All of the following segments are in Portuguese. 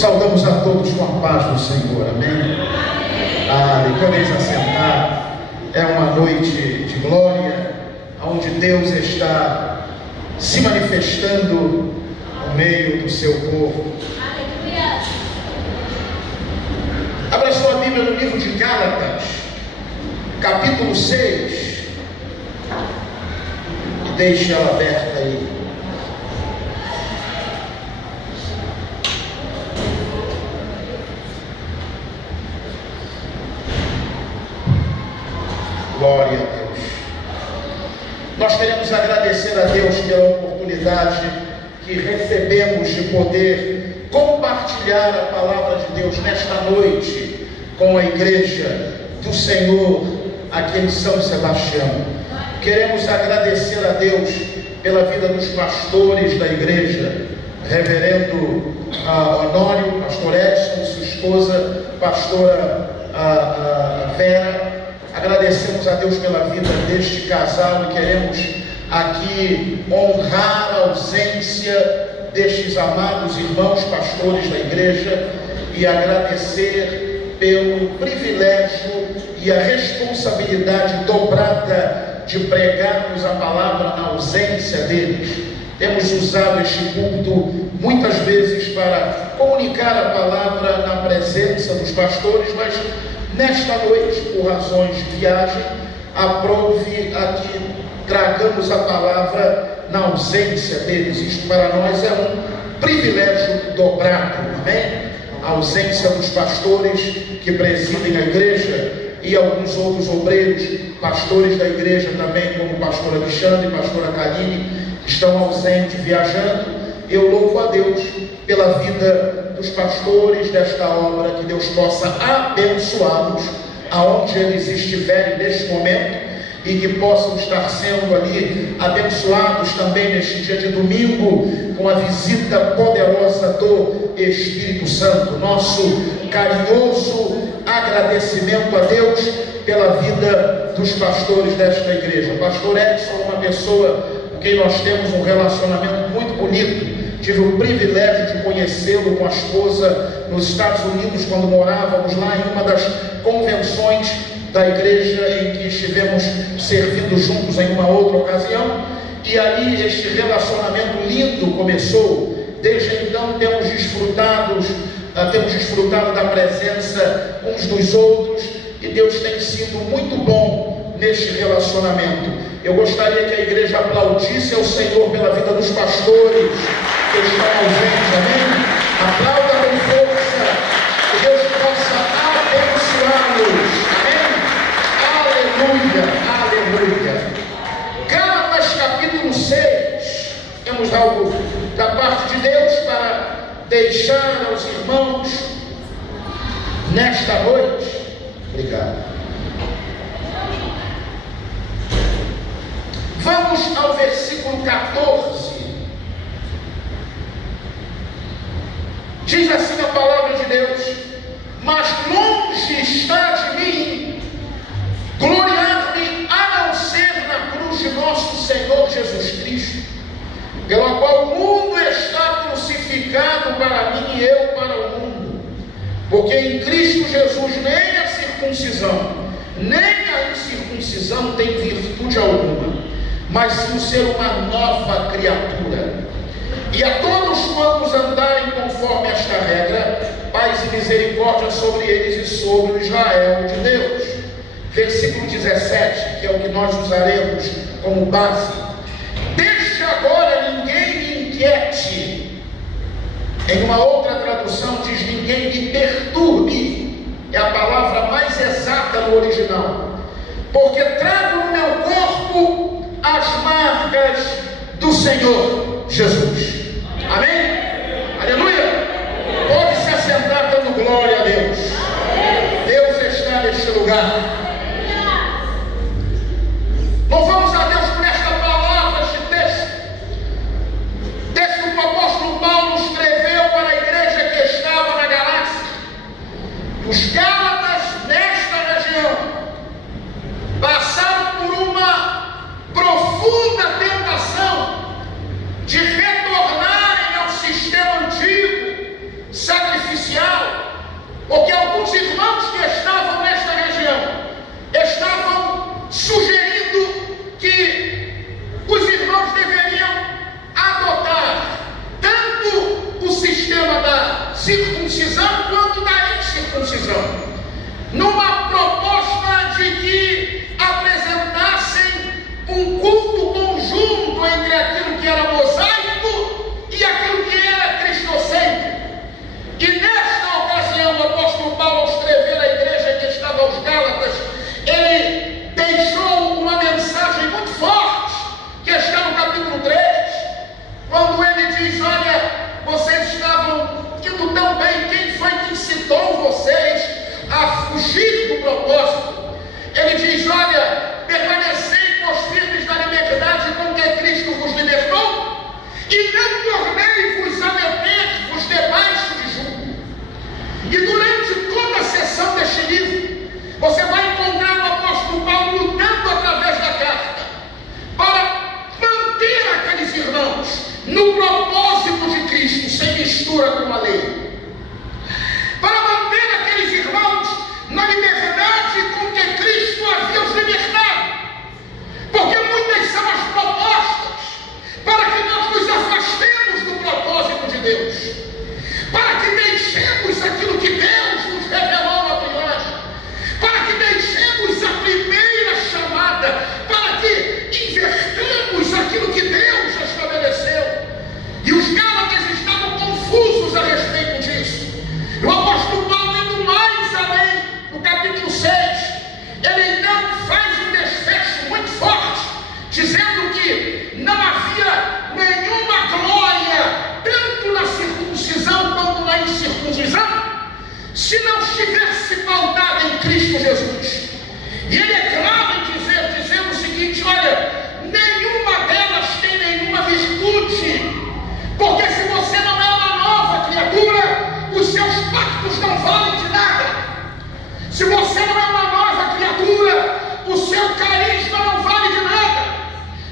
Saudamos a todos com a paz do Senhor, amém? Podeis assentar. É uma noite de glória, onde Deus está se manifestando no meio do seu povo. Abra sua Bíblia no livro de Gálatas, capítulo 6, e deixe ela aberta aí. Glória a Deus. Nós queremos agradecer a Deus pela oportunidade que recebemos de poder compartilhar a palavra de Deus nesta noite com a igreja do Senhor aqui em São Sebastião. Queremos agradecer a Deus pela vida dos pastores da igreja, reverendo Honório, pastor Edson, sua esposa, pastora Vera. Agradecemos a Deus pela vida deste casal e queremos aqui honrar a ausência destes amados irmãos pastores da igreja e agradecer pelo privilégio e a responsabilidade dobrada de pregarmos a palavra na ausência deles. Temos usado este púlpito muitas vezes para comunicar a palavra na presença dos pastores, mas nesta noite, por razões de viagem, aprove a que tragamos a palavra na ausência deles. Isto para nós é um privilégio dobrado, amém? A ausência dos pastores que presidem a igreja e alguns outros obreiros, pastores da igreja também, como o pastor Alexandre e pastora Kaline, estão ausentes, viajando. Eu louvo a Deus pela vida dos pastores desta obra, que Deus possa abençoá-los aonde eles estiverem neste momento e que possam estar sendo ali abençoados também neste dia de domingo com a visita poderosa do Espírito Santo. Nosso carinhoso agradecimento a Deus pela vida dos pastores desta igreja. O pastor Edson é uma pessoa com quem nós temos um relacionamento muito bonito. Tive o privilégio de conhecê-lo com a esposa nos Estados Unidos, quando morávamos lá em uma das convenções da igreja em que estivemos servindo juntos em uma outra ocasião. E ali este relacionamento lindo começou. Desde então temos desfrutado da presença uns dos outros, e Deus tem sido muito bom neste relacionamento. Eu gostaria que a igreja aplaudisse ao Senhor pela vida dos pastores que estão ausentes, amém? Aplauda com força, que Deus possa abençoá-los, amém? Aleluia, aleluia. Gálatas capítulo 6, temos algo da parte de Deus para deixar aos irmãos nesta noite. Obrigado. Vamos ao versículo 14. Diz assim a palavra de Deus: mas longe está de mim gloriar-me a não ser na cruz de nosso Senhor Jesus Cristo, pela qual o mundo está crucificado para mim e eu para o mundo. Porque em Cristo Jesus nem a circuncisão nem a incircuncisão tem virtude alguma, mas sim o ser uma nova criatura. E a todos quantos andarem conforme esta regra, paz e misericórdia sobre eles e sobre o Israel de Deus. Versículo 17, que é o que nós usaremos como base: deixe agora ninguém me inquiete. Em uma outra tradução diz: ninguém me perturbe. É a palavra mais exata no original. Porque trago no meu corpo as marcas do Senhor Jesus. Amém? Aleluia! Pode se assentar dando glória a Deus. Deus está neste lugar. Louvamos a Deus por esta palavra, este texto. Texto que o apóstolo Paulo escreveu para a igreja que estava na Galácia. Os Gálatas, nesta região, passaram por uma profunda tentação de retornarem ao sistema antigo, sacrificial sugerindo que os irmãos deveriam adotar tanto o sistema da circuncisão quanto da incircuncisão, numa proposta de que apresentassem um culto conjunto entre aquilo que era mosaico e aquilo que era cristocêntrico. E nesta ocasião, o apóstolo Paulo, ao escrever à igreja que estava aos Gálatas, ele deixou uma mensagem muito forte, que está no capítulo 3, quando ele diz: olha, vocês estavam indo tão bem, quem foi que incitou vocês a fugir do propósito? Ele diz: olha, permanecei pois firmes na liberdade com que Cristo vos libertou, e não tornei-vos a meter-vos debaixo de jugo. E durante toda a sessão deste livro, você vai encontrar o apóstolo Paulo lutando através da carta para manter aqueles irmãos no propósito de Cristo, sem mistura com a lei, para manter aqueles irmãos na liberdade com que Cristo havia os libertado, porque muitas são as propostas para que nós nos afastemos do propósito de Deus, para que deixemos aquilo que Deus nos revelou na primeira, para que deixemos a primeira chamada, para que invertamos aquilo que Deus estabeleceu. E os Gálatas estavam confusos a respeito disso. E o apóstolo Paulo, indo mais além, no capítulo 6, ele então faz um desfecho muito forte, dizendo que não havia nenhuma glória, tanto na circuncisão quanto na incircuncisão, se não estivesse pautada em Cristo Jesus. E ele é claro em dizendo o seguinte: olha, nenhuma delas tem nenhuma virtude, porque se você não é uma nova criatura, os seus pactos não valem de nada. Se você não é uma nova criatura, o seu carisma não vale de nada.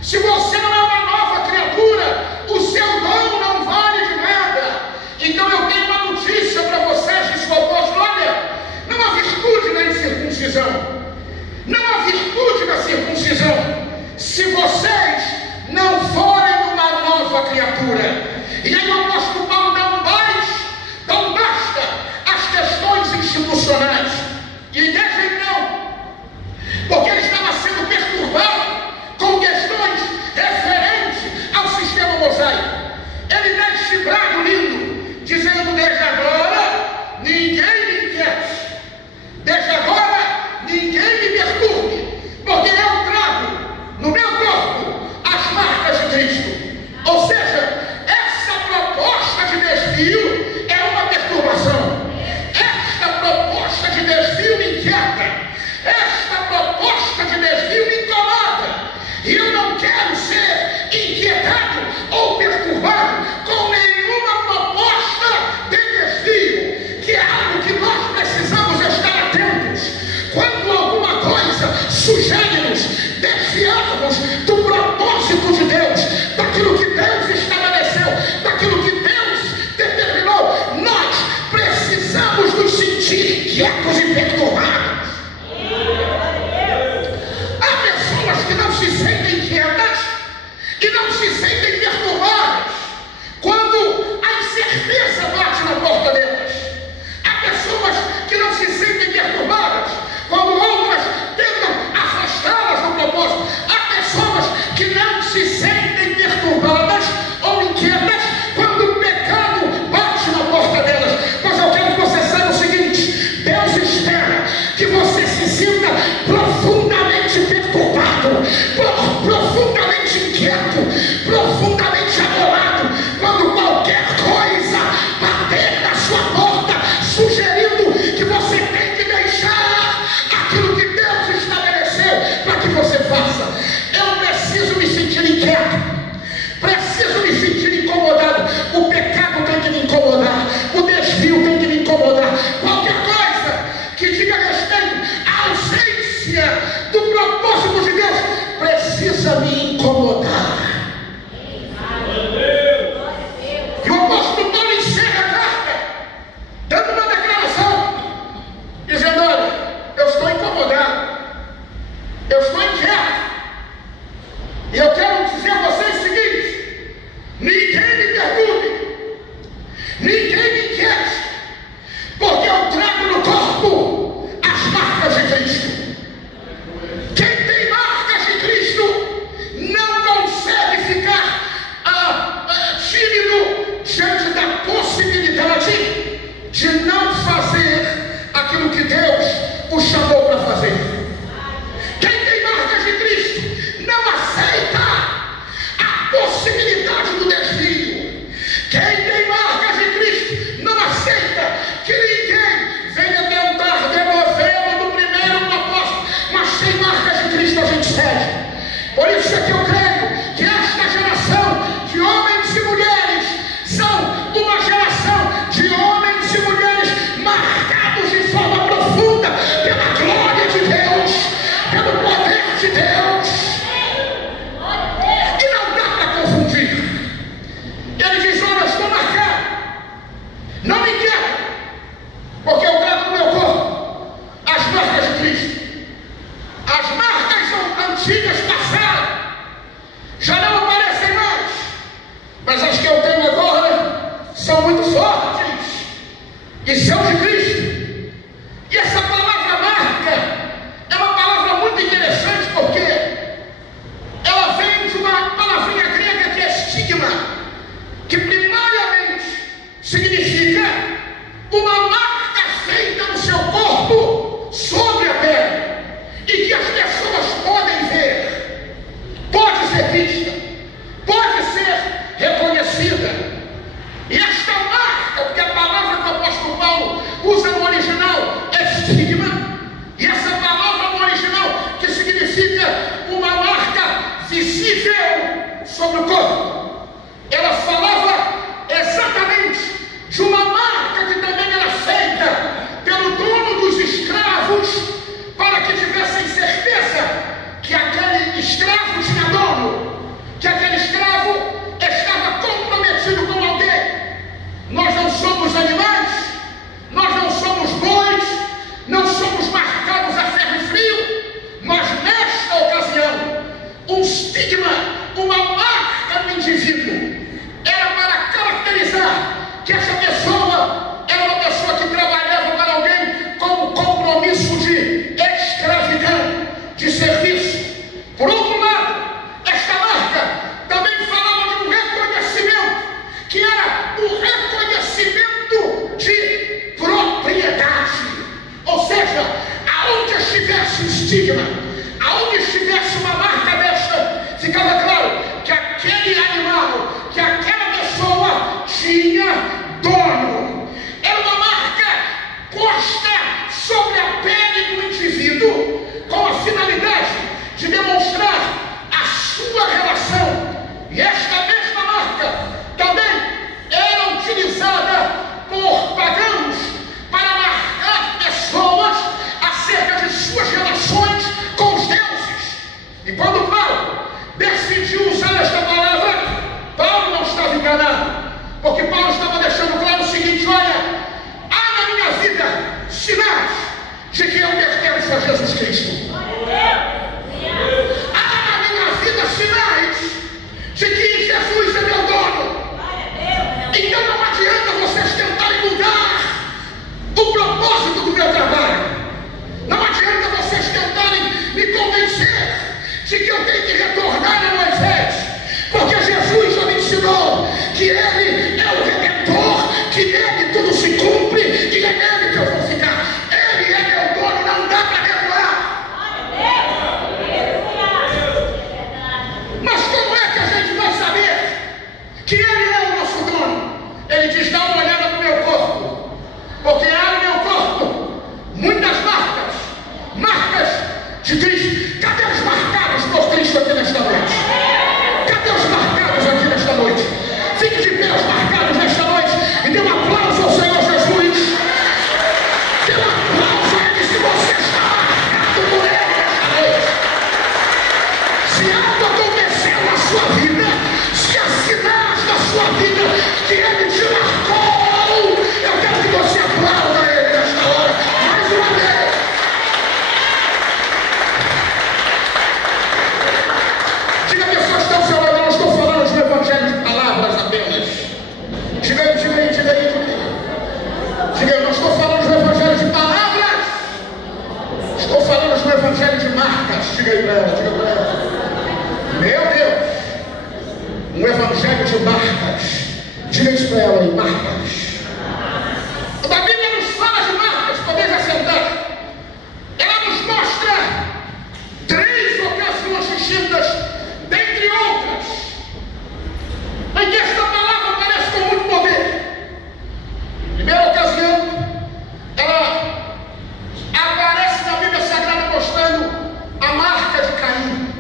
Se você não é uma nova criatura, o seu dom não vale de nada. Então eu tenho uma notícia para vocês, diz o apóstolo: olha, não há virtude na incircuncisão, não há virtude na circuncisão, se vocês não forem uma nova criatura. E aí o apóstolo Paulo dá um basta às questões institucionais. E desde então, porque ele estava sendo perturbado com questões referentes ao sistema mosaico, ele dá este brado lindo, dizendo: desde agora ninguém me inquiete, desde agora ninguém me perturbe, porque eu trago no meu corpo as marcas de Cristo. Ou seja, essa proposta de desvio é uma perturbação. Esta proposta de desvio me inquieta. Esta proposta de desvio me incomoda. E eu não quero ser inquietado ou perturbado com nenhuma proposta de desvio, que é algo que nós precisamos estar atentos. Quando alguma coisa sugere-nos desviarmos do propósito de Deus, daquilo que Deus estabeleceu, daquilo que Deus determinou, nós precisamos nos sentir inquietos e perturbados. Há pessoas que não se sentem inquietas, que não se sentem perturbadas, quando a incerteza bate na porta delas. Há pessoas que não se sentem perturbadas, quando outras tentam afastá-las do propósito. Há pessoas que não se sentem perturbadas ou inquietas quando o pecado bate na porta delas. Mas eu quero que você saiba o seguinte: Deus espera que você se sinta profundamente perturbado, profundamente inquieto, profundamente abolado, quando qualquer coisa bater na sua porta, sugerindo que você tem que deixar aquilo que Deus estabeleceu para que você faça. Eu preciso me sentir inquieto, preciso me sentir incomodado. O pecado tem que me incomodar, o desvio tem que me incomodar. Qualquer coisa que diga respeito à ausência do propósito de Deus precisa Por isso é que eu creio que esta geração de homens e mulheres são uma geração de homens e mulheres marcados de forma profunda pela glória de Deus, pelo poder de Deus. E não dá para confundir. Ele diz: olha, eu estou marcado, não me quero, porque eu trago no meu corpo as marcas de Cristo. As marcas são antigas, passaram, já não aparecem mais, mas as que eu tenho agora são muito fortes e são de Cristo. E essa palavra marca é uma palavra muito interessante, porque ela vem de uma palavrinha grega que é estigma, que primariamente significa uma marca feita no seu corpo sobre a pele, e que as pessoas podem ver, pode ser vista, pode ser reconhecida. E esta marca, porque a palavra que o apóstolo Paulo usa no original é estigma, e essa palavra no original que significa uma marca visível sobre o corpo, ela falava exatamente de uma marca que também era feita pelo dono dos escravos, para que tivessem certeza que aquele escravo tinha dono, que aquele escravo estava comprometido com alguém. Nós não somos animais, nós não somos bois, não somos marcados a ferro e frio, mas nesta ocasião, um estigma, uma marca no indivíduo, era para caracterizar que essa pessoa era uma pessoa que trabalhava para alguém com um compromisso de escravidão, de serviço. Por outro lado, esta marca também falava de um reconhecimento, que era o reconhecimento de propriedade. Ou seja, aonde estivesse o estigma, aonde estivesse uma marca desta, ficava claro que aquele animal, que aquela pessoa tinha dono. Era uma marca posta sobre a pele do indivíduo, com a finalidade de demonstrar a sua relação. E esta mesma marca também era utilizada por pagãos para marcar pessoas acerca de suas relações com os deuses. E quando Paulo decidiu usar esta palavra, Paulo não estava enganado, porque Paulo estava deixando claro o seguinte: olha, há na minha vida sinais de que eu pertenço a Jesus Cristo. Há na minha vida sinais de que Jesus é meu dono. Então não adianta vocês tentarem mudar o propósito do meu trabalho. Não adianta vocês tentarem me convencer de que eu tenho que retornar a Moisés, porque Jesus já me ensinou que Ele é o Redentor, que nele tudo se cumpre e é nele que eu vou ficar. Ele é meu dono, não dá para regular. Mas como é que a gente vai saber que Ele é o nosso dono? Ele diz: dá uma olhada no meu corpo, porque há no meu corpo muitas marcas, marcas de Cristo. Cadê os marcados por Cristo aqui nesta noite? Cadê os marcados aqui nesta noite? Fique de pé os marcados nesta noite e dê um aplauso ao Senhor Jesus. Dê um aplauso a Ele se você está marcado por Ele nesta noite. Se algo aconteceu na sua vida, se há sinais na sua vida que Ele te marcou, eu quero que você aplauda Ele nesta hora, mais uma vez. Diga a pessoa que está ao seu lado: eu não estou falando de um evangelho de palavras apenas. Diga aí. Diga, eu não estou falando de um evangelho de palavras, estou falando de um evangelho de marcas. Diga aí para ela, Meu Deus, um evangelho de marcas. Diga isso para ela aí: marcas. A Bíblia nos fala de marcas, podemos assentar. Ela nos mostra 3 ocasiões distintas, dentre outras, em que esta palavra aparece com muito poder. Primeira ocasião, ela aparece na Bíblia Sagrada mostrando a marca de Caim.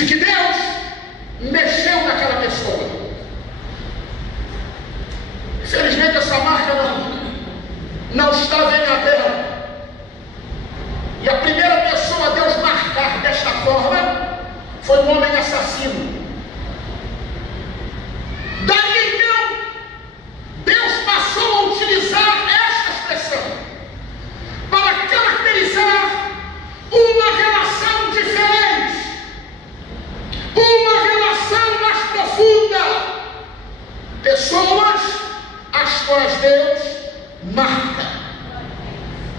de que Deus mexeu naquela pessoa. Infelizmente essa marca não estava em Abel. E a primeira pessoa a Deus marcar desta forma foi um homem assassino. Daí então, Deus passou a utilizar esta expressão para caracterizar uma relação diferente, uma relação mais profunda. Pessoas as quais Deus marca.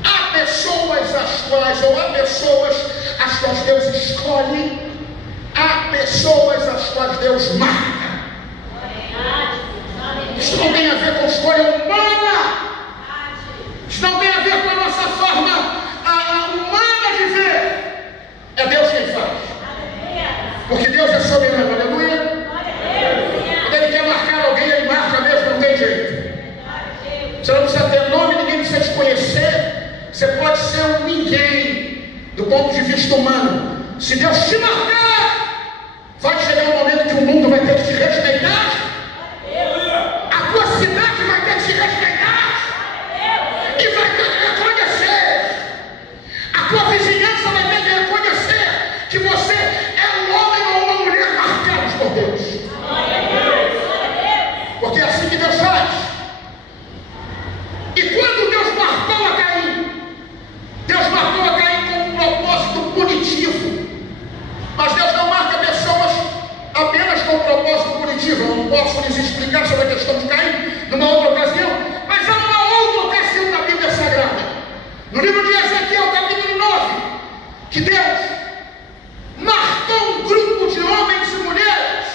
Há pessoas as quais, ou há pessoas as quais Deus escolhe, há pessoas as quais Deus marca. Isso não tem a ver com escolha humana. Isso não tem a ver com a nossa forma humana de ver. É Deus quem faz. Porque Deus é soberano, aleluia. Quando Ele quer marcar alguém, Ele marca mesmo, não tem jeito. Você não precisa ter nome, ninguém precisa te conhecer. Você pode ser um ninguém do ponto de vista humano. Se Deus te marcar, vai chegar um momento que o mundo vai ter que te respeitar. A tua cidade vai ter que te respeitar. E vai ter que reconhecer. A tua vizinhança vai ter que reconhecer que você é um homem ou uma mulher marcados por Deus. Porque é assim que Deus faz. E quando Deus marcou a Caim, Deus marcou a Caim com um propósito punitivo. Mas Deus não marca pessoas apenas com um propósito punitivo. Eu não posso lhes explicar sobre a questão de Caim numa outra ocasião, mas há uma outra ocasião na Bíblia Sagrada. No livro de Ezequiel, capítulo 9, que Deus marcou um grupo de homens e mulheres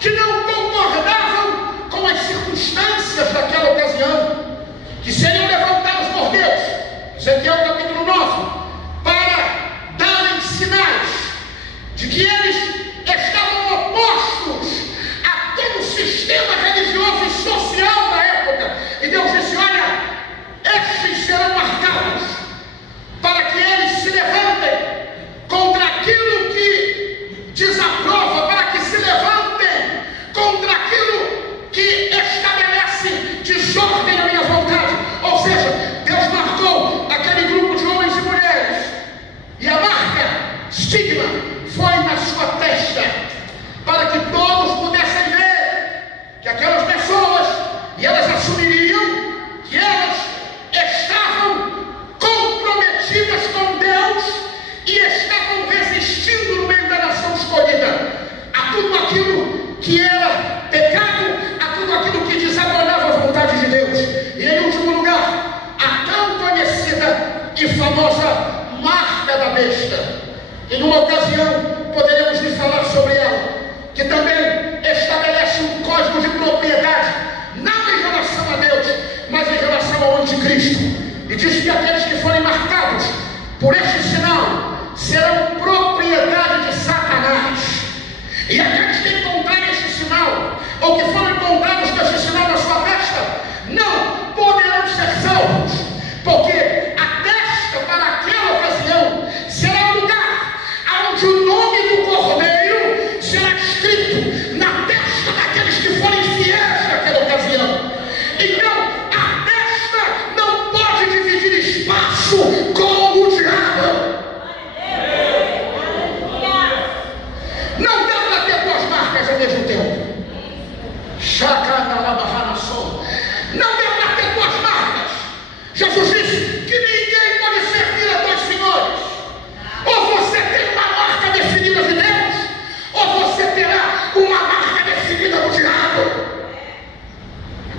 que não concordavam com as circunstâncias daquela ocasião, que seriam levantados por Deus, Ezequiel capítulo 9, para darem sinais de que eles estavam opostos a todo o sistema religioso e social da época. E Deus disse: olha, estes serão marcados para que eles se levantem contra aquilo que desaprova, para que se levantem contra aquilo que estabelece desordem na minha vontade. Ou seja, Deus marcou aquele grupo de homens e mulheres, e a marca, estigma, foi na sua testa, para que todos pudessem ver que aquelas pessoas, e elas assumiriam que elas estavam comprometidas com Deus e estavam resistindo no meio da nação escolhida a tudo aquilo que era pecado, a tudo aquilo que desagradava a vontade de Deus. E em último lugar, a tão conhecida e famosa marca da besta. Em uma ocasião poderemos lhe falar sobre ela, que também estabelece um código de propriedade, não em relação a Deus, mas em relação ao anticristo. E diz que aqueles que forem marcados por este sinal serão propriedade de Satanás. E aqueles que encontrarem este sinal, ou que foram encontrados com este sinal na sua testa, não poderão ser salvos, porque a testa para aquela ocasião será o lugar onde o nome do Cordeiro será escrito na testa daqueles que forem fiéis naquela ocasião. Então, a testa não pode dividir espaço com o diabo. Não dá para ter duas marcas ao mesmo tempo. Não dá para ter duas marcas. Jesus disse que ninguém pode servir a dois senhores. Ou você tem uma marca definida de Deus, ou você terá uma marca definida do diabo.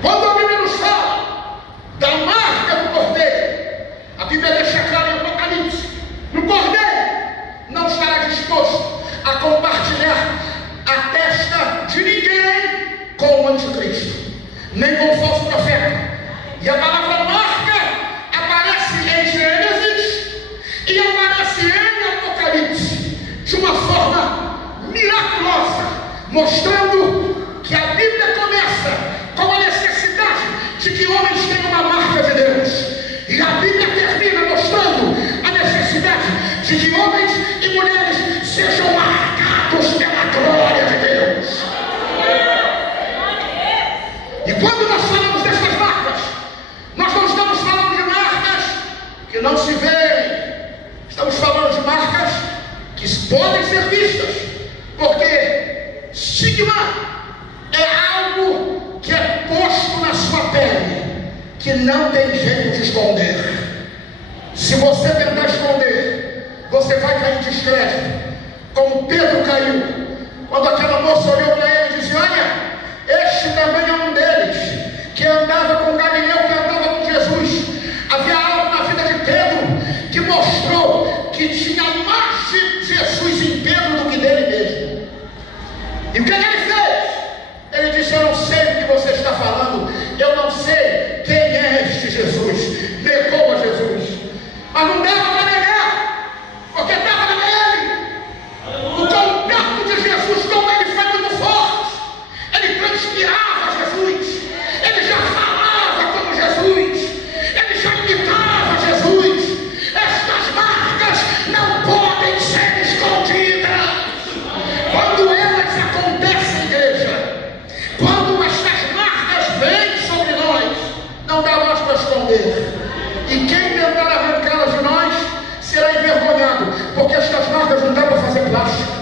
Quando a Bíblia nos fala da marca do Cordeiro, a Bíblia deixa claro em Apocalipse: no Cordeiro não estará disposto a compartilhar a testa de ninguém com o anticristo, nem com o falso profeta. E a palavra marca aparece em Gênesis e aparece em Apocalipse de uma forma miraculosa, mostrando que a Bíblia começa com a necessidade de que homens tenham uma marca de Deus, e a Bíblia termina mostrando a necessidade de que homens e mulheres sejam marcados que não se veem. Estamos falando de marcas que podem ser vistas, porque estigma é algo que é posto na sua pele, que não tem jeito de esconder. Se você tentar esconder, você vai cair em descrédito, como Pedro caiu, quando aquela moça olhou para ele e disse: olha, este também é um deles, que andava com Galileu, que andava com Jesus. Havia algo na vida de Pedro que mostrou que tinha mais de Jesus em Pedro do que dele mesmo. E o que ele fez? Ele disse: eu não sei o que você está falando, eu não sei quem é este Jesus. Negou a Jesus, mas não dava para negar, porque estava nele. O contato de Jesus com ele foi muito forte. Ele transpirava Jesus, ele já falava como Jesus, ele já imitava Jesus. Estas marcas não podem ser escondidas. Quando elas acontecem, igreja, quando estas marcas vêm sobre nós, não dá mais para esconder. E quem tentar arrancá-las de nós será envergonhado, porque estas marcas não dá para fazer plástica.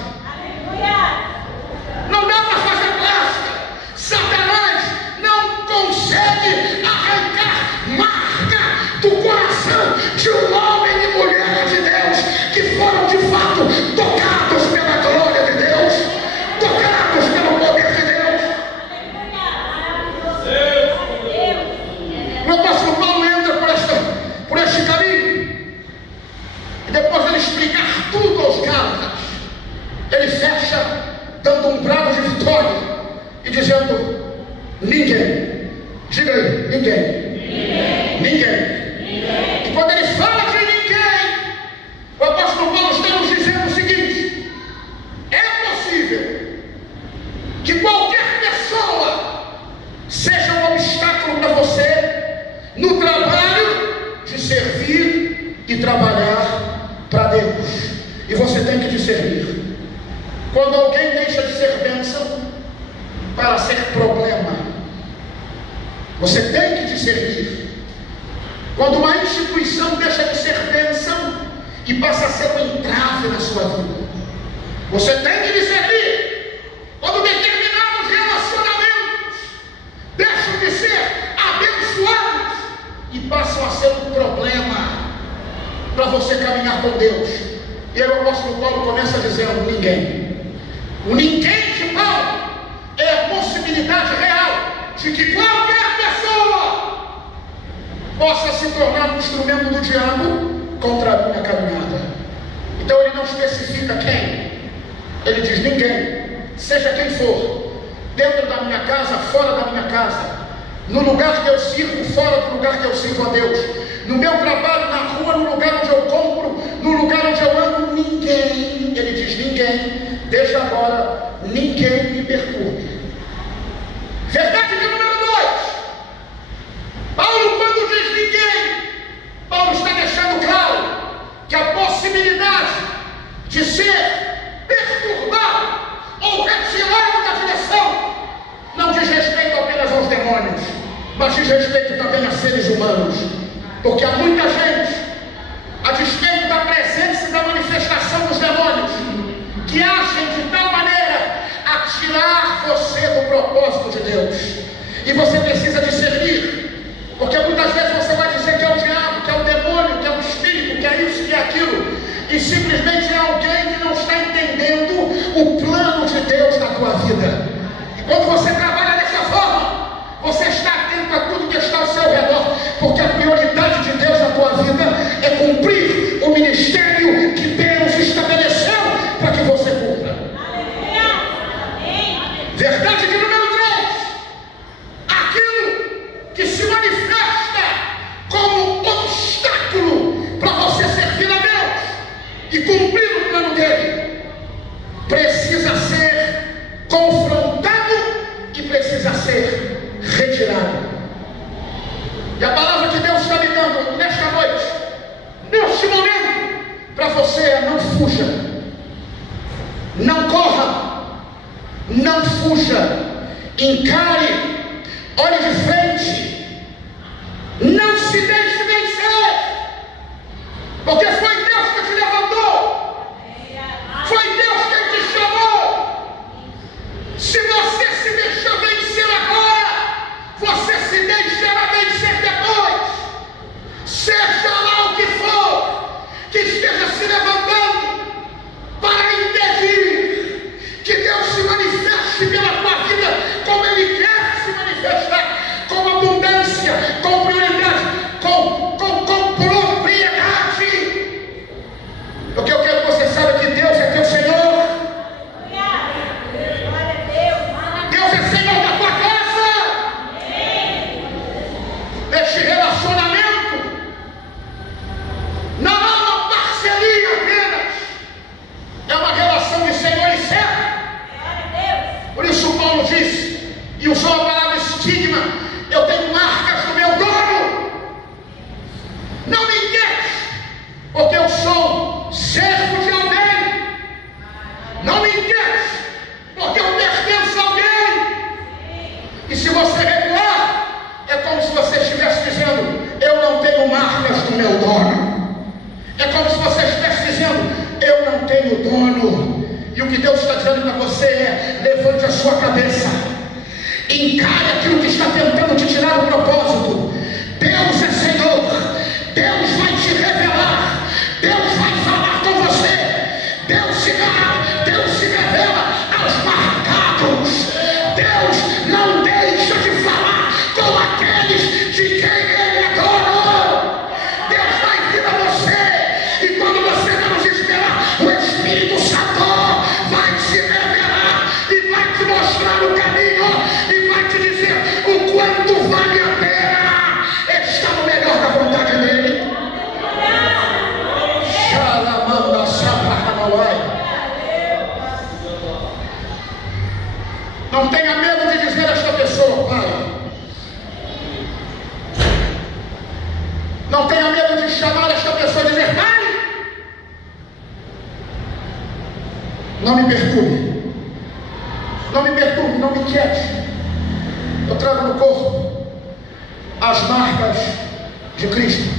Não dá para fazer plástica. Satanás não consegue arrancar marca do coração de um homem e mulher de Deus que foram de fato tocados pela glória de Deus, tocados pelo poder de Deus. O apóstolo Paulo entra por este caminho, e depois de ele explicar tudo aos Gálatas, ele fecha dando um brado de vitória e dizendo: ninguém, diga aí, ninguém. E quando ele fala de ninguém, o apóstolo Paulo está nos dizendo o seguinte: é possível que qualquer pessoa seja um obstáculo para você no trabalho de servir e trabalhar para Deus, e você tem que discernir. Quando alguém deixa de ser bênção para ser problema, você tem que discernir. Quando uma instituição deixa de ser bênção e passa a ser um entrave na sua vida, você tem que discernir. Quando determinados relacionamentos deixam de ser abençoados e passam a ser um problema para você caminhar com Deus. E aí o apóstolo Paulo começa dizendo: ninguém. O ninguém de Paulo é a possibilidade real de que qualquer pessoa possa se tornar um instrumento do diabo contra a minha caminhada. Então ele não especifica quem, ele diz ninguém, seja quem for, dentro da minha casa, fora da minha casa, no lugar que eu sirvo, fora do lugar que eu sirvo a Deus, no meu trabalho, na rua, no lugar onde eu compro, no lugar onde eu ando, ninguém, ele diz ninguém, desde agora, ninguém me perturbe. Verdade de número 2, Paulo, quando diz ninguém, Paulo está deixando claro que a possibilidade de ser perturbado ou retirado da direção não diz respeito apenas aos demônios, mas diz respeito também a seres humanos, porque há muita gente, a despeito da presença e da manifestação dos demônios, que agem de tal maneira a tirar você do propósito de Deus. E você precisa discernir, porque muitas vezes você vai dizer que é o diabo, que é o demônio, que é o espírito, que é isso, que é aquilo, e simplesmente é alguém que não está entendendo o plano de Deus na tua vida. E quando você trabalha dessa forma, você está atento a tudo que está ao seu redor, porque a prioridade de Deus na tua vida é cumprir o ministério que Deus estabeleceu para que você cumpra. Verdade de número 3, aquilo que se manifesta como obstáculo para você servir a Deus e cumprir o plano dele, precisa ser confrontado e precisa ser retirado. E a palavra de Deus está me dando nesta noite, neste momento, para você é: não fuja, não corra, não fuja, encare, olhe de frente, não se deixe vencer. Porque foi Deus que te levantou. Foi Deus quem te chamou. Se você se deixa vencer agora, você se deixará vencer depois. Seja lá o que for que esteja se levantando para impedir que Deus se manifeste pela tua vida como Ele quer se manifestar, com abundância, com prioridade, com propriedade. Porque eu quero que você saiba que Deus é teu Senhor. Deus é Senhor da tua casa. Este relacionamento não é uma parceria apenas, é uma relação de Senhor e servo. Por isso Paulo disse, e usou a palavra estigma: eu tenho marcas do meu dono. Não me inquiete, porque eu sou servo de alguém. Não me inquiete, porque eu pertenço a alguém. E se você recuar, é como se você estivesse dizendo: eu não tenho marcas do meu dono. É como se você estivesse dizendo: eu não tenho dono. E o que Deus está dizendo para você é: levante a sua cabeça, encare aquilo que está tentando te tirar do propósito. Deus é Senhor. Deus vai te revelar. Deus vai falar com você. Deus se revela aos marcados. Deus não deixa de falar com aqueles de quem Ele é dono. Deus vai vir a você, e quando você menos esperar, o Espírito Santo vai se revelar e vai te mostrar o caminho e vai te dizer o quanto vale a pena estar no melhor da vontade dele. Xalamanda Sapahanawai. Não tenha medo de dizer a esta pessoa: Pai. Não tenha medo de chamar esta pessoa e dizer: Pai. Não me perturbe. Não me perturbe, não me inquiete. Eu trago no corpo as marcas de Cristo.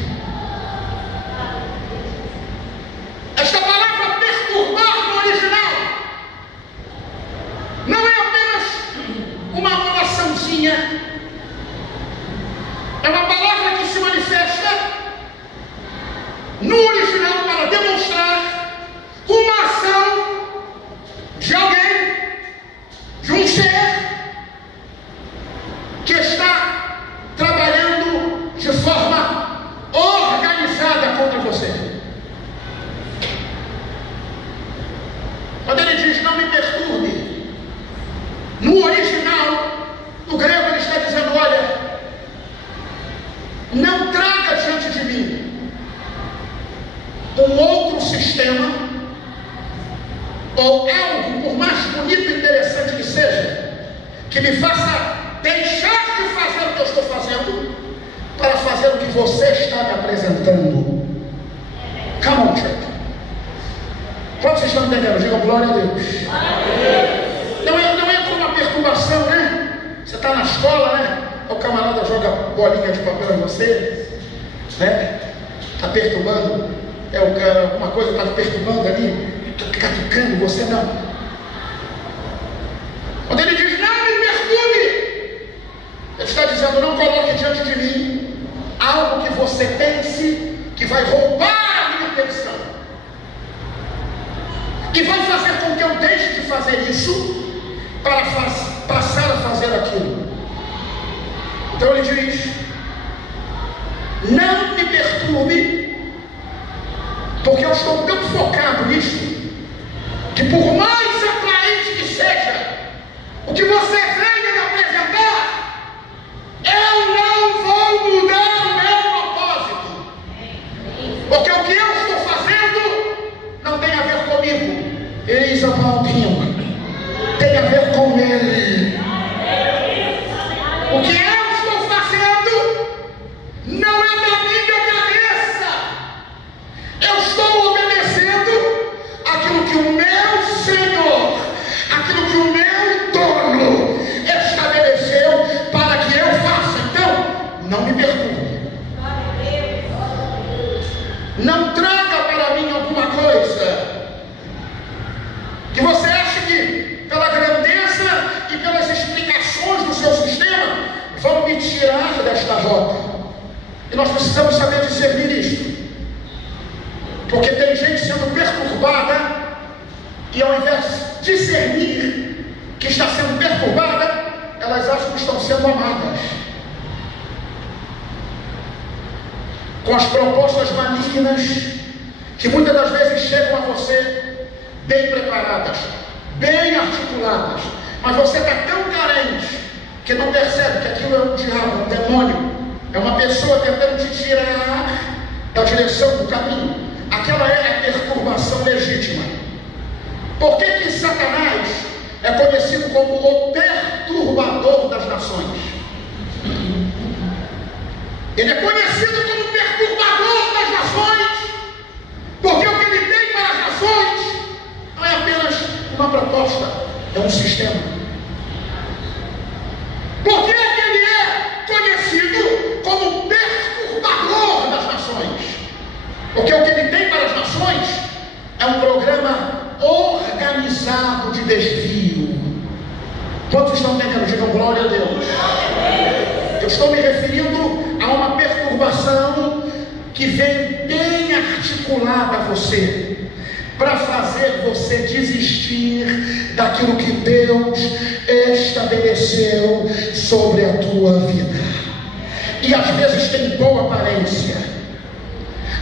Esta palavra perturbar no original não é apenas uma açãozinha. É uma palavra que se manifesta no original para demonstrar uma ação de alguém, de um ser que está trabalhando de forma organizada contra você. Quando ele diz: não me perturbe, no original, no grego, ele está dizendo: olha, não traga diante de mim um outro sistema ou algo, por mais bonito e interessante que seja, que me faça deixar de fazer o que eu estou fazendo para fazer o que você está me apresentando. Come on, church. Quantos estão entendendo? Digam glória a Deus. Não é como uma perturbação, né? Você está na escola, né? O camarada joga bolinha de papel em você, né? Está perturbando. É o cara, alguma coisa está te perturbando ali, catucando, você não. Quando ele diz: não me perturbe, ele está dizendo: não coloque diante de mim algo que você pense que vai roubar a minha atenção e vai fazer com que eu deixe de fazer isso para passar a fazer aquilo. Então ele diz: não me perturbe, porque eu estou tão focado nisso, que por mais atraente que seja o que você venha me apresentar, eu não vou mudar o meu propósito. Porque o que eu estou fazendo não tem a ver comigo. It is about him. Tem a ver com ele. O que eu estou fazendo não é da minha cabeça. Eu estou obedecendo aquilo que o meu Senhor, aquilo que o meu dono estabeleceu para que eu faça. Então, não me perturbe. Não traga tirar desta rota. E nós precisamos saber discernir isto. Porque tem gente sendo perturbada, e ao invés de discernir que está sendo perturbada, elas acham que estão sendo amadas. Com as propostas malignas, que muitas das vezes chegam a você bem preparadas, bem articuladas, mas você está tão carente que não percebe que aquilo é um diabo, um demônio, é uma pessoa tentando te tirar da direção do caminho. Aquela é a perturbação legítima. Por que Satanás é conhecido como o perturbador das nações? Ele é conhecido como perturbador das nações, porque o que ele tem para as nações não é apenas uma proposta, é um sistema. Por que ele é conhecido como perturbador das nações? Porque o que ele tem para as nações é um programa organizado de desvio. Quantos estão entendendo? Digam glória a Deus. Eu estou me referindo a uma perturbação que vem bem articulada a você, para fazer você desistir daquilo que Deus estabeleceu sobre a tua vida. E às vezes tem boa aparência,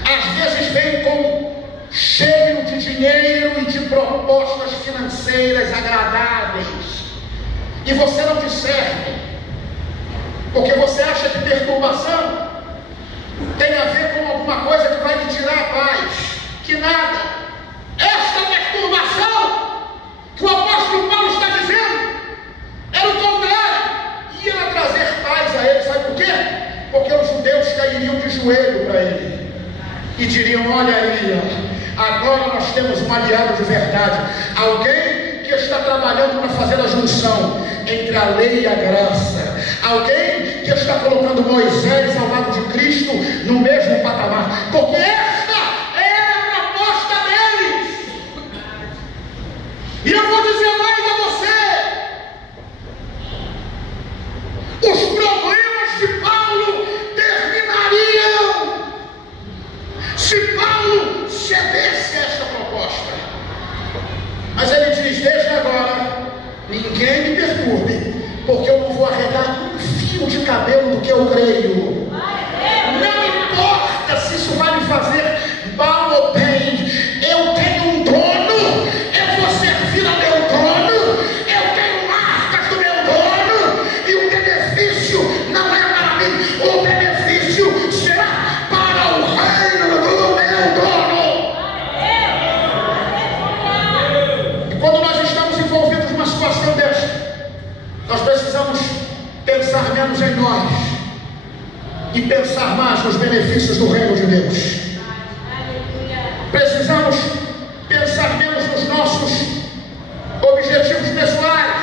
às vezes vem com cheio de dinheiro e de propostas financeiras agradáveis, e você não discerne, porque você acha que perturbação tem a ver com alguma coisa que vai lhe tirar a paz. Que nada. Esta perturbação que o apóstolo Paulo está dizendo era o contrário, ia trazer paz a ele. Sabe por quê? Porque os judeus cairiam de joelho para ele e diriam: olha aí, agora nós temos um aliado de verdade, alguém que está trabalhando para fazer a junção entre a lei e a graça, alguém que está colocando Moisés ao lado de Cristo no mesmo patamar, porque esta é a proposta deles. E eu vou dizer mais a você: os problemas de Paulo terminariam se Paulo cedesse a esta proposta. Mas ele diz: desde agora ninguém me perturbe, porque eu não vou arredar um fio de cabelo do que eu creio. Não importa se isso vai me fazer mal ou bem, eu tenho um dono, eu vou servir ao meu dono, eu tenho marcas do meu dono, e o benefício não é para mim, o benefício será para o reino do meu dono. E quando nós estamos envolvidos numa situação desta, nós precisamos pensar menos em nós e pensar mais nos benefícios do reino de Deus. Precisamos pensar menos nos nossos objetivos pessoais.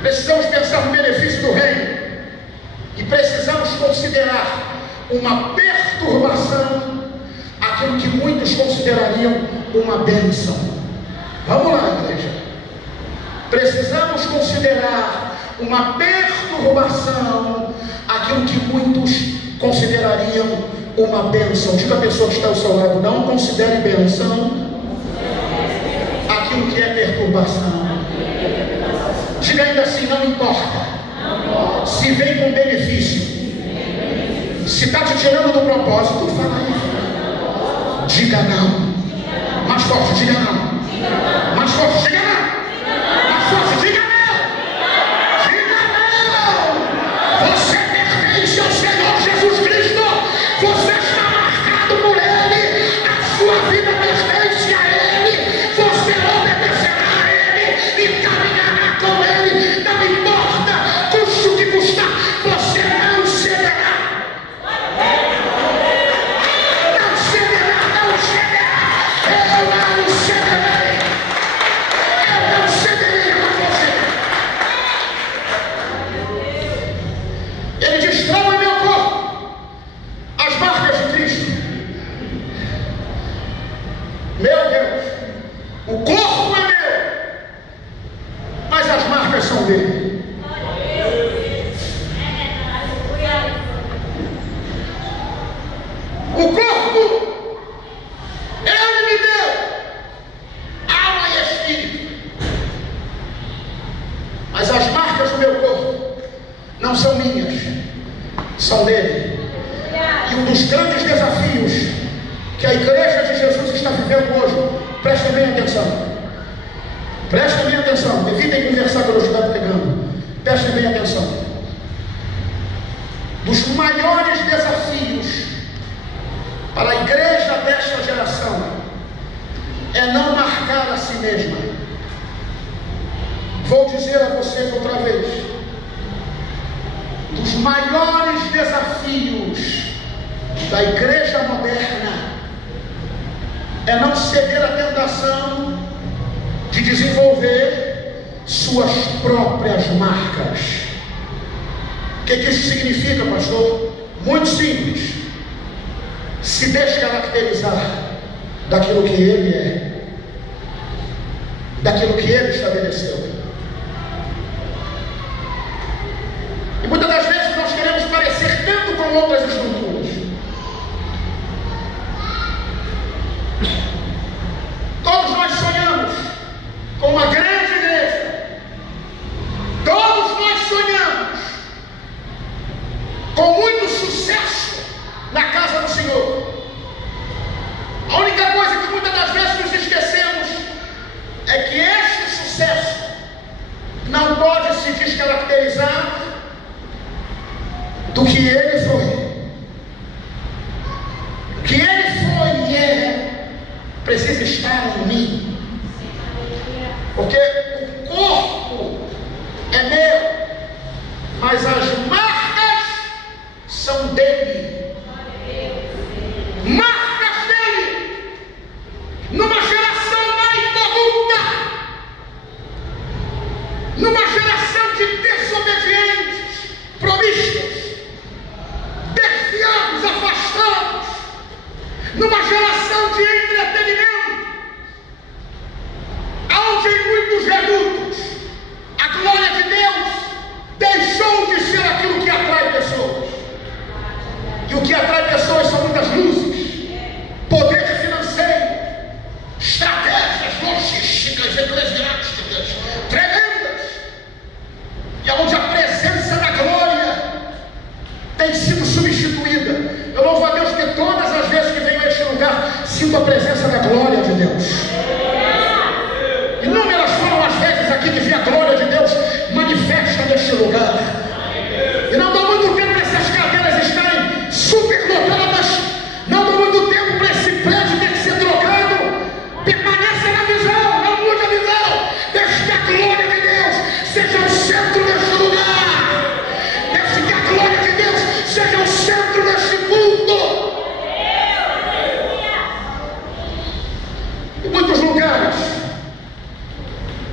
Precisamos pensar no benefício do reino. E precisamos considerar uma perturbação aquilo que muitos considerariam uma bênção. Vamos lá, igreja. Precisamos considerar uma perturbação aquilo que muitos considerariam uma bênção. Diga a pessoa que está ao seu lado: não considere bênção aquilo que é perturbação. Diga ainda assim: não importa se vem com benefício, se está te tirando do propósito, fala isso. Diga não. Mais forte, diga não. Mais forte, diga não. Mais forte, diga não. Você pertence ao Senhor Jesus Cristo. Você está marcado por Ele. A sua vida pertence a Ele. Você obedecerá a Ele e caminhará com Ele. Não importa, custe o que custar, você não cederá. Não cederá, não cederá. Eu não cederei. Eu não cederei a você. Ele destrói meu corpo, as marcas de Cristo. Meu Deus, o corpo é meu, mas as marcas são dele. não são minhas, são dele. E um dos grandes desafios que a igreja de Jesus está vivendo hoje, prestem bem atenção. Prestem bem atenção, evitem conversar quando eu estiver pregando. Prestem bem atenção. Dos maiores desafios para a igreja desta geração é não marcar a si mesma. Vou dizer a vocês outra vez: dos maiores desafios da igreja moderna é não ceder à tentação de desenvolver suas próprias marcas. O que isso significa, pastor? Muito simples: se descaracterizar daquilo que ele é, daquilo que ele estabeleceu. E muitas das vezes nós queremos parecer tanto com outras estruturas. Todos nós sonhamos com uma grande igreja. Todos nós sonhamos com muito sucesso na casa do Senhor. A única coisa que muitas das vezes nos esquecemos é que este sucesso não pode se descaracterizar do que ele foi. O que ele foi e é precisa estar em mim, porque o corpo é meu, mas as marcas são dele. Marcas dele numa geração incorrupta, numa geração de desobedientes, promíscuos, desviados, afastados, numa geração de entretenimento, onde em muitos redutos a glória de Deus deixou de ser aquilo que atrai pessoas. E o que atrai pessoas são muitas luzes, poder financeiro, estratégias logísticas, eclesiásticas tremendas, e onde a presença da glória tem sido substituída. Eu louvo a Deus que todas as vezes que venho a este lugar sinto a presença da glória de Deus. Inúmeras foram as vezes aqui que vi a glória de Deus manifesta neste lugar. E não dá muito tempo para essas cadeiras estarem superlotadas, não dá muito tempo para esse prédio ter que ser trocado. Permaneça na visão, não mude a visão. Deixe que a glória de Deus seja o centro deste lugar. Deixe que a glória de Deus seja o centro deste mundo. Em muitos lugares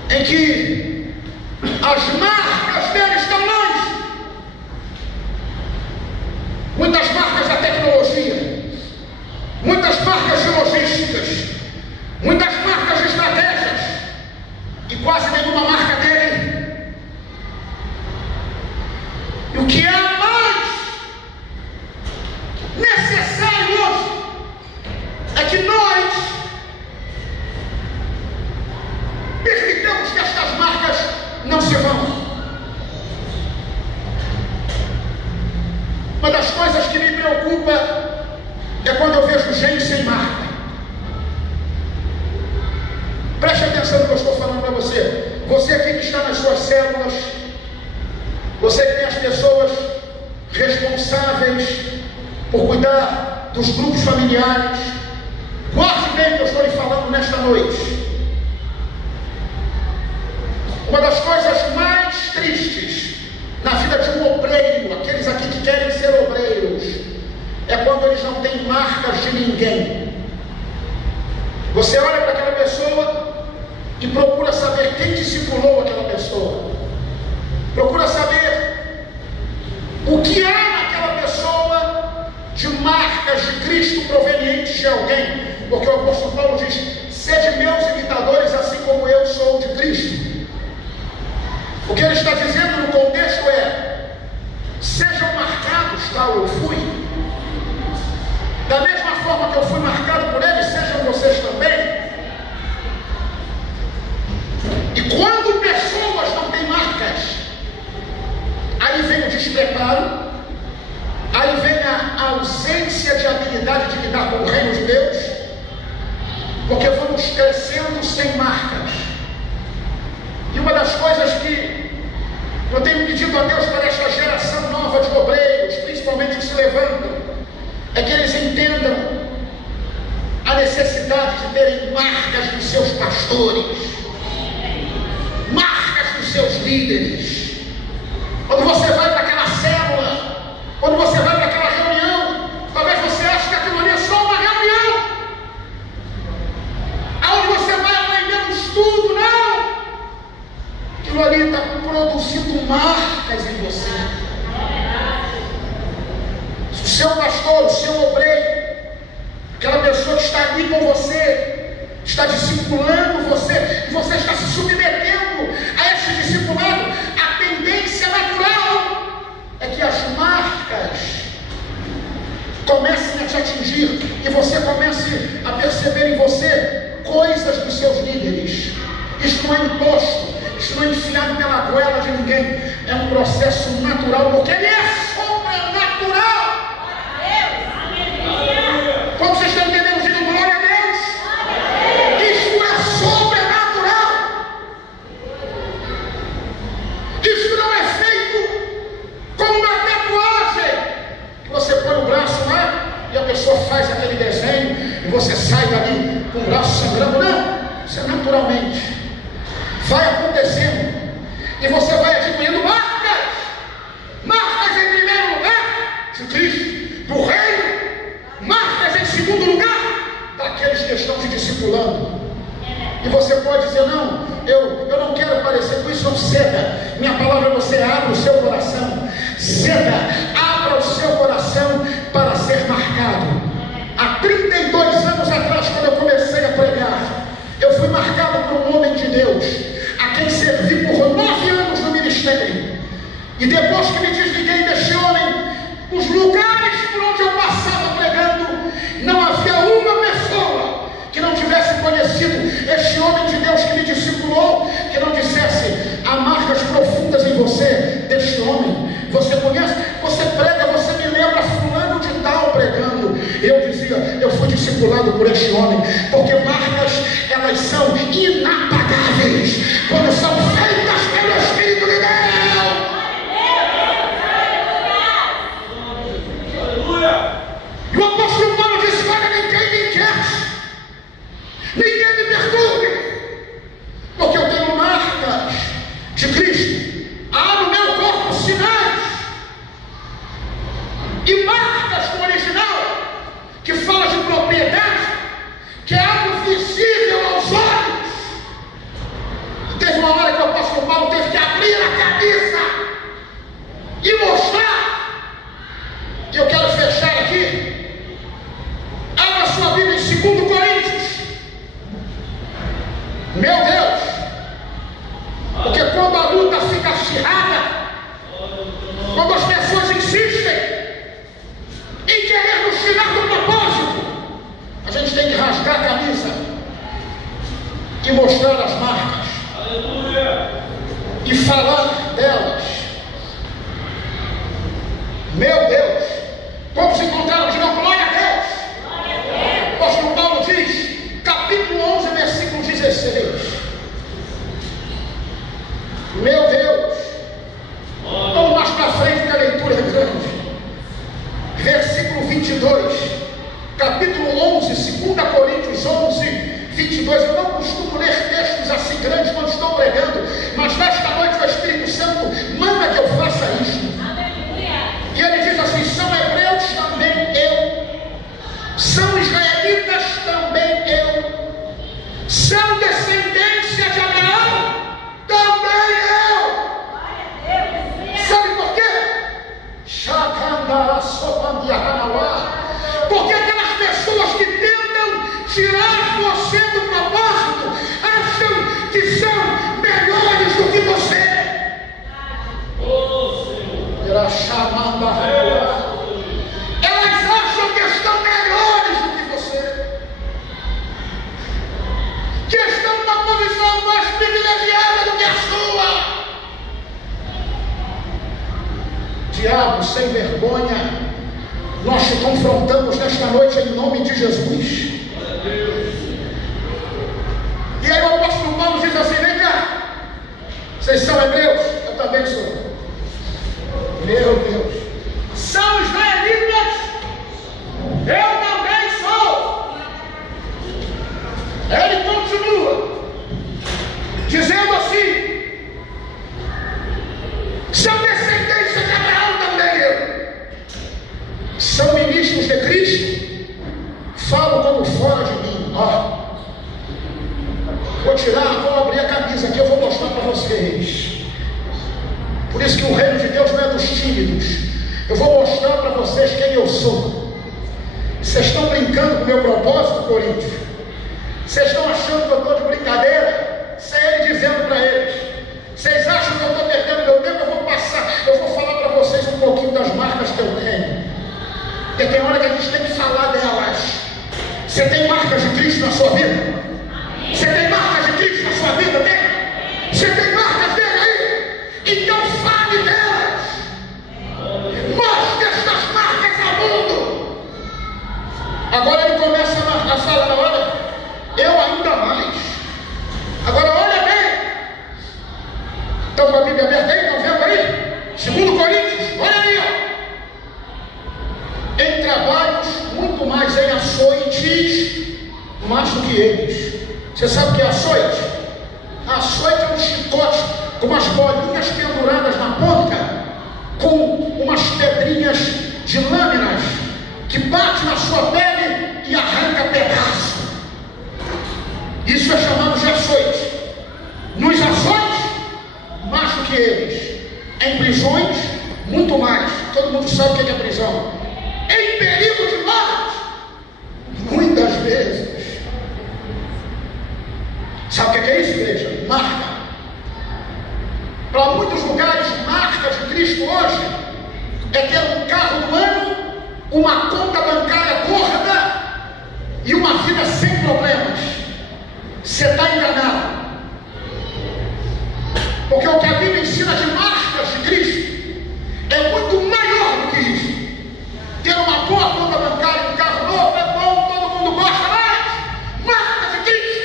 em que as marcas dele estão longe, muitas marcas da tecnologia, muitas marcas de logísticas, muitas marcas de estratégias, e quase nenhuma marca dele. E o que é mais necessário hoje é que nós permitamos que estas marcas não se vão. Uma das coisas que me preocupa é quando eu vejo gente sem marca. Preste atenção no que eu estou falando para você. Você aqui que está nas suas células, você que tem as pessoas responsáveis por cuidar dos grupos familiares, guarde bem o que eu estou lhe falando nesta noite. Uma das coisas mais tristes na vida de um obreiro, aqueles aqui que querem ser obreiros, é quando eles não têm marcas de ninguém. Você olha para aquela pessoa e procura saber quem discipulou aquela pessoa. Procura saber o que há naquela pessoa de marcas de Cristo provenientes de alguém. Porque o apóstolo Paulo diz: sede meus imitadores, assim como eu sou de Cristo. O que ele está dizendo no contexto é: sejam marcados tal eu fui. Da mesma forma que eu fui marcado por ele, sejam vocês também. E quando pessoas não têm marcas, aí vem o despreparo, aí vem a ausência de habilidade de lidar com o reino de Deus, porque vamos crescendo sem marcas. E uma das coisas que eu tenho pedido a Deus para esta geração nova de obreiros, principalmente que se levantam, é que eles entendam a necessidade de terem marcas dos seus pastores, marcas dos seus líderes. Quando você vai para aquela célula, quando você vai para aquela reunião, talvez você ache que aquilo ali é só uma reunião, aonde você vai aprender um estudo. Não! Aquilo ali está produzindo marcas em você. O seu pastor, o seu obreiro, aquela pessoa que está ali com você, está discipulando você, e você está se submetendo a esse discipulado, a tendência natural é que as marcas comecem a te atingir, e você comece a perceber em você coisas dos seus líderes. Isso não é imposto, isso não é enfiado pela goela de ninguém, é um processo natural, porque ele é sobrenatural. Como vocês estão entendendo, digo glória a Deus. Isso é sobrenatural. Isso não é feito como uma tatuagem, que você põe o braço lá e a pessoa faz aquele desenho e você sai dali com o braço sangrando. Não, isso é naturalmente. Vai acontecendo e você vai adquirindo marcas em primeiro lugar de Cristo, do reino, marcas em segundo lugar daqueles que estão te discipulando. E você pode dizer: não, eu não quero parecer com isso. Não ceda. Minha palavra é: você abre o seu coração, ceda, abra o seu coração para ser marcado. Há 32 anos atrás, quando eu comecei a pregar, eu fui marcado por um homem de Deus, a quem servi por 9 anos no ministério. E depois que me desliguei deste homem, os lugares por onde eu passava pregando, não havia uma pessoa que não tivesse conhecido este homem de Deus que me discipulou, que não dissesse: há marcas profundas em você deste homem. Você conhece? Você prega, você me lembra fulano de tal pregando. Eu dizia: eu fui discipulado por este homem, porque marcas, elas são inapagáveis quando são feitas pelo Espírito de Deus. E o apóstolo Paulo disse: olha, ninguém me inquiete, ninguém me perturbe, porque eu tenho marcas de Cristo. Há no meu corpo sinais e marcas no original, que fala de propriedade, que é algo visível aos olhos. Teve uma hora que o apóstolo Paulo teve que abrir a cabeça e mostrar. E eu quero fechar aqui. Abra sua Bíblia em 2 Coríntios. Meu Deus, porque quando a luta fica acirrada, quando as pessoas insistem em querer nos tirar do propósito, a gente tem que rasgar a camisa e mostrar as marcas. Aleluia. E falar delas. Meu Deus, como se encontraram? Digam glória a Deus. O apóstolo Paulo diz, capítulo 11, versículo 16. Meu Deus, vamos mais para frente que a leitura é grande. Versículo 22, capítulo 11, 2 Coríntios 11, 22. Eu não costumo ler textos assim grandes quando estou pregando, mas nesta noite o Espírito Santo manda que eu faça isso. E ele diz assim: são hebreus também eu, são israelitas também eu, são descendência de Abraão também eu. Sabe por quê? Porque aquelas pessoas que tentam tirar você do propósito acham que são melhores do que você. Elas acham que estão melhores do que você, que estão numa posição mais privilegiada do que a sua. diabo, sem vergonha, nós te confrontamos nesta noite em nome de Jesus. E aí o apóstolo Paulo diz assim: vem cá, vocês são hebreus? Eu também sou. Meu Deus. São israelitas? Eu também sou. Ele continua dizendo assim: são descendência de Abraão também eu. São ministros de Cristo? Falo como fora de mim. Ó, vou abrir a camisa aqui, eu vou mostrar para vocês. Por isso que o reino de Deus não é dos tímidos. Eu vou mostrar para vocês quem eu sou. Vocês estão brincando com o meu propósito, Coríntios? Vocês estão achando que eu estou de brincadeira? Isso é ele dizendo para eles. Vocês acham que eu estou perdendo meu tempo? Eu vou falar para vocês um pouquinho das marcas que eu tenho. Porque tem hora que a gente tem que falar delas. Você tem marcas de Cristo na sua vida? Você tem marcas de Cristo na sua vida dele? Você tem marcas dele aí? Então fale delas. Mostre estas marcas ao mundo. Agora ele começa a falar: olha, eu ainda mais. Agora olha bem. Estão com a Bíblia aberta aí? Estão vendo aí? 2 Coríntios, olha aí, ó. Em trabalhos muito mais em açoites, mais do que eles. Você sabe o que é açoite? Açoite é um chicote com umas bolinhas penduradas na ponta, com umas pedrinhas de lâminas que bate na sua pele e arranca pedaço. Isso é chamado de açoite. Nos açoites, mais do que eles. Em prisões, muito mais. Todo mundo sabe o que é prisão. Em perigo de morte, muitas vezes. Sabe o que é isso, igreja? Marca. Para muitos lugares, marca de Cristo hoje é ter um carro do ano, uma conta bancária gorda e uma vida sem problemas. Você está enganado. Porque o que a Bíblia ensina de marcas de Cristo é muito maior do que isso. Ter uma boa conta bancária, um carro novo é bom, todo mundo gosta, mas marca de Cristo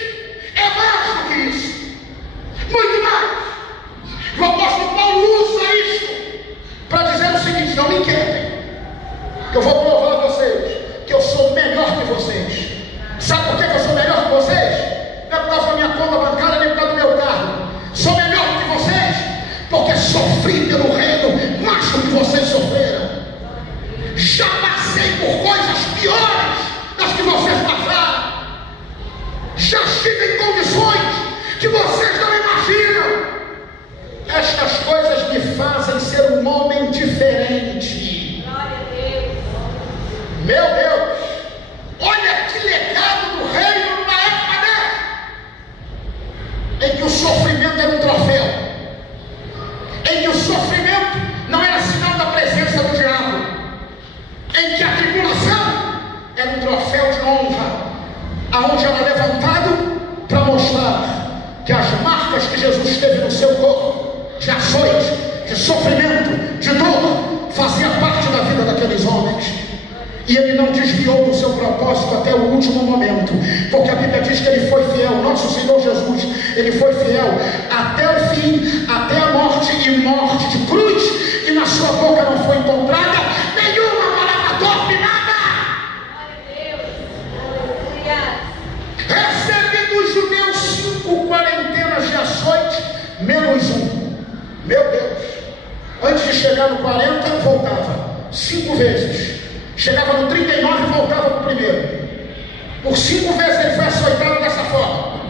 é mais do que isso. Muito mais. O apóstolo Paulo usa isso para dizer o seguinte: não me inquietem, que eu vou provar a vocês que eu sou melhor que vocês. Sabe por que eu sou melhor que vocês? Não é por causa da minha conta bancária, nem por causa do meu carro. Sou melhor que vocês porque sofri pelo reino mais do que vocês sofreram. Já passei por coisas piores das que vocês passaram. Já estive em condições que vocês não imaginam. Estas coisas me fazem ser um homem diferente. Glória a Deus. Meu Deus, olha que legado do reino numa época dessa, em que o sofrimento era um troféu, em que o sofrimento não era sinal da presença do diabo, em que a tribulação era um troféu de honra, aonde era levantado para mostrar que as marcas que Jesus teve no seu corpo, de açoite, de sofrimento, de dor, fazia parte da vida daqueles homens. E ele não desviou do seu propósito até o último momento, porque a Bíblia diz que ele foi fiel. Nosso Senhor Jesus, ele foi fiel até o fim, até a morte, e morte de cruz, e na sua boca não foi encontrada nenhuma palavra torpe, nada. Recebe dos judeus 5 quarentenas de açoite, menos um. Meu Deus, antes de chegar no 40, voltava 5 vezes. Chegava no 39 e voltava para o primeiro. Por 5 vezes ele foi açoitado dessa forma.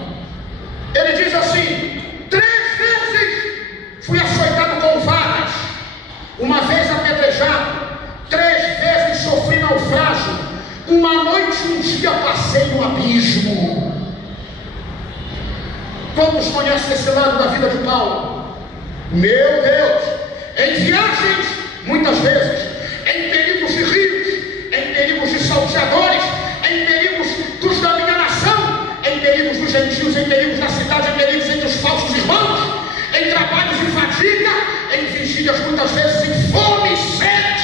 Ele diz assim: 3 vezes fui açoitado com varas, uma vez apedrejado, 3 vezes sofri naufrágio, uma noite e um dia passei no abismo. Quantos conhecem esse lado da vida de Paulo? Meu Deus, em viagens, muitas vezes, em perigos de rios, em perigos de salteadores, em perigos dos da minha nação, em perigos dos gentios, em perigos da cidade, em perigos entre os falsos irmãos, em trabalhos de fadiga, em vigílias, muitas vezes em fome e sede,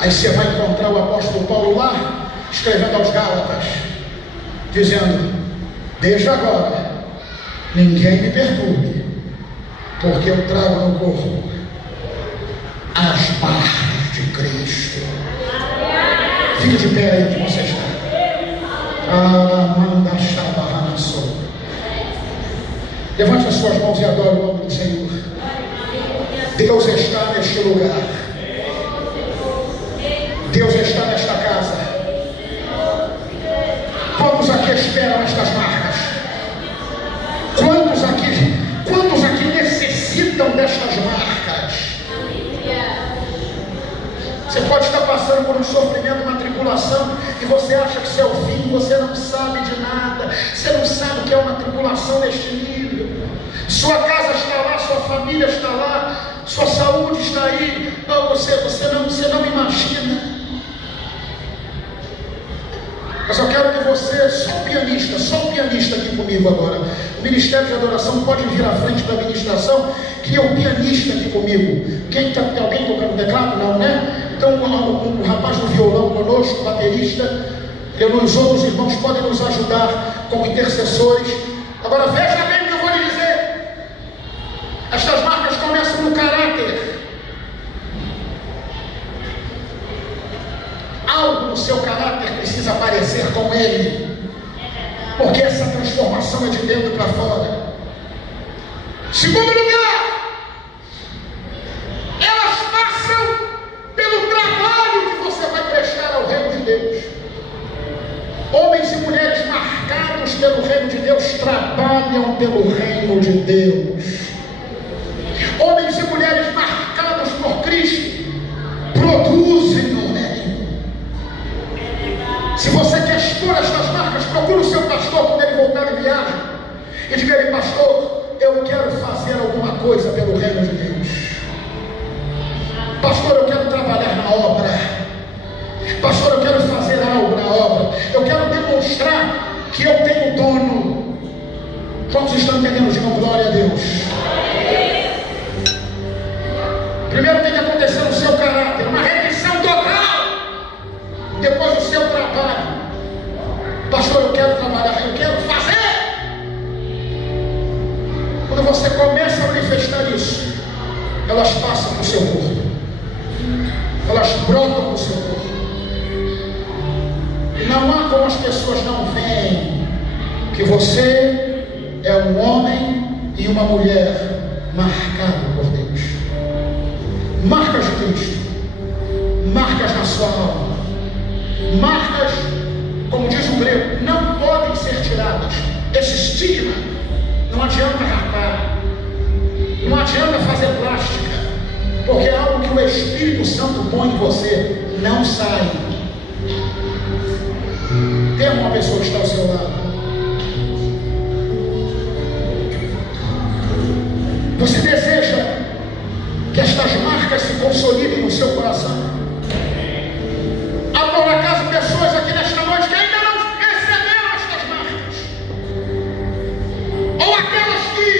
Aí você vai encontrar o apóstolo Paulo lá, escrevendo aos Gálatas, dizendo: desde agora, ninguém me perturbe, porque eu trago no corpo as marcas de Cristo. Fique de pé aí onde você está. Levante as suas mãos e adore o nome do Senhor. Deus está neste lugar. Deus está nesta casa. Quantos aqui esperam estas marcas? Quantos aqui necessitam destas marcas? Você pode estar passando por um sofrimento, uma tribulação, e você acha que isso é o fim, você não sabe de nada, você não sabe o que é uma tribulação neste nível. Sua casa está lá, sua família está lá, sua saúde está aí, você não imagina. Mas eu quero que você, só um pianista aqui comigo agora. O Ministério de Adoração pode vir à frente da ministração, que é um pianista aqui comigo. Tem alguém tocando teclado? Não, né? Então um rapaz do violão conosco, baterista. Os outros irmãos podem nos ajudar como intercessores. Agora veja bem o que eu vou lhe dizer. Estas marcas começam no caráter. Algo no seu caráter precisa aparecer com ele, porque essa transformação é de dentro para fora. Segundo lugar, elas passam pelo trabalho que você vai prestar ao reino de Deus. Homens e mulheres marcados pelo reino de Deus trabalham pelo reino de Deus. Homens e mulheres marcados por Cristo produzem no reino. Se você quer expor estas marcas, procure o seu pastor quando ele voltar de viagem e diga a ele: pastor, eu quero fazer alguma coisa pelo reino de Deus. Pastor, eu quero trabalhar na obra. Pastor, eu quero fazer algo na obra. Eu quero demonstrar que eu tenho dono. Quantos estão entendendo? Digam glória a Deus. Primeiro tem que acontecer no seu caráter, uma redenção total. Depois do seu trabalho. Pastor, eu quero trabalhar, eu quero fazer. Quando você começa a manifestar isso, elas passam no seu corpo, elas brotam no seu corpo. Não há como as pessoas não veem que você é um homem e uma mulher marcado por Deus. Marcas de Cristo, marcas na sua alma. Marcas, como diz o grego, não podem ser tiradas. Esse estigma, não adianta rapar, não adianta fazer plástica, porque é algo que o Espírito Santo põe em você, não sai. Tem uma pessoa que está ao seu lado. Você deseja que estas marcas se consolidem no seu coração? Há por acaso pessoas aqui nesta noite que ainda não receberam estas marcas, ou aquelas que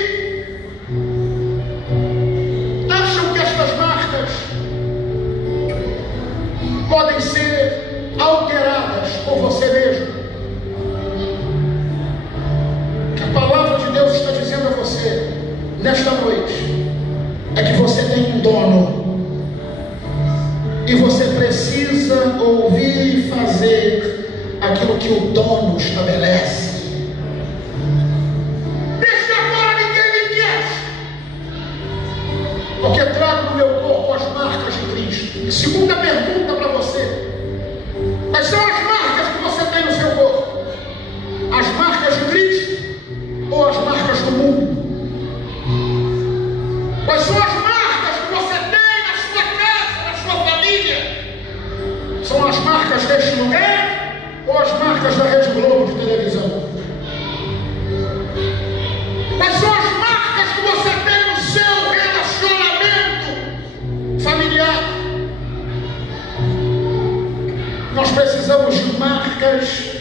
acham que estas marcas podem ser alteradas por você mesmo. Que a palavra de Deus está dizendo a você nesta noite é que você tem um dono. E você precisa ouvir e fazer aquilo que o dono estabelece. Deixa agora, ninguém me quer, porque trago no meu corpo as marcas de Cristo. Segunda pergunta para você: quais são as marcas que você tem no seu corpo? As marcas de Cristo ou as marcas do mundo? Quais são as marcas que você tem na sua casa, na sua família? São as marcas deste lugar ou as marcas da Rede Globo de televisão? Quais são as marcas que você tem no seu relacionamento familiar? Nós precisamos de marcas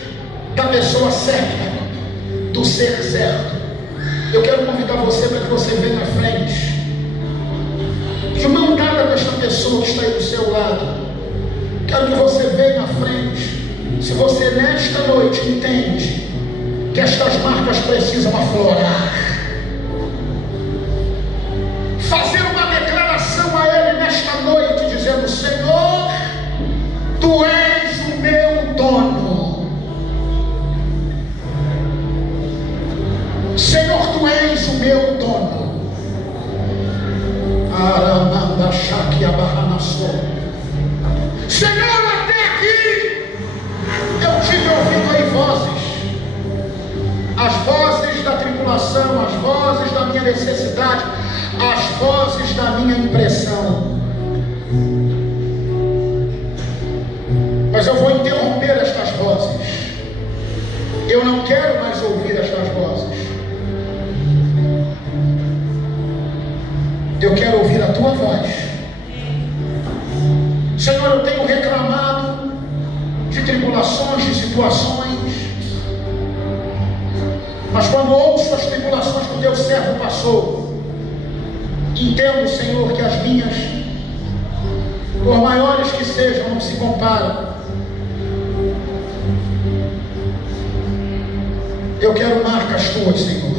da pessoa certa, do ser certo. Eu quero convidar você para que você venha à frente. pessoa que está aí do seu lado, quero que você venha à frente. Se você nesta noite entende que estas marcas precisam aflorar, fazer uma declaração a Ele nesta noite, dizendo: Senhor, Tu és o meu dono. Senhor, Tu és o meu dono. Senhor, até aqui eu tive ouvindo aí vozes, as vozes da tribulação, as vozes da minha necessidade, as vozes da minha impressão. Mas eu vou interromper estas vozes. Eu não quero mais ouvir estas vozes. Eu quero ouvir a Tua voz. Senhor, eu tenho reclamado de tribulações, de situações, mas quando ouço as tribulações que o Teu servo passou, entendo, Senhor, que as minhas, por maiores que sejam, não se comparam. Eu quero marcas Tuas, Senhor.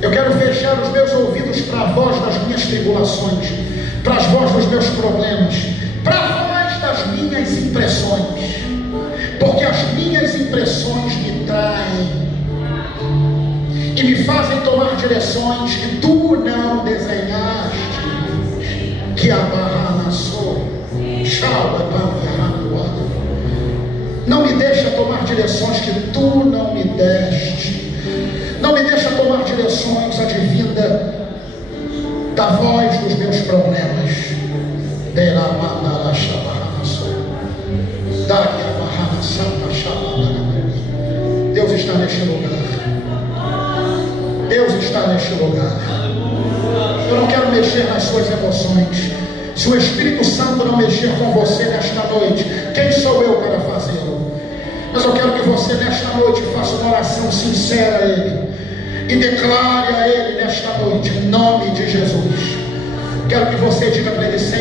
Eu quero fechar os meus ouvidos para a voz das minhas tribulações, para as vozes dos meus problemas, para a voz das minhas impressões, porque as minhas impressões me traem e me fazem tomar direções que Tu não desenhaste. Que a barra nasceu, não me deixa tomar direções que Tu não me deste. Não me deixa tomar direções advinda da voz dos meus problemas. Deus está neste lugar. Deus está neste lugar. Eu não quero mexer nas suas emoções. Se o Espírito Santo não mexer com você nesta noite, quem sou eu para fazê-lo? Mas eu quero que você nesta noite faça uma oração sincera a Ele e declare a Ele nesta noite, em nome de Jesus. Quero que você diga para Ele: Senhor,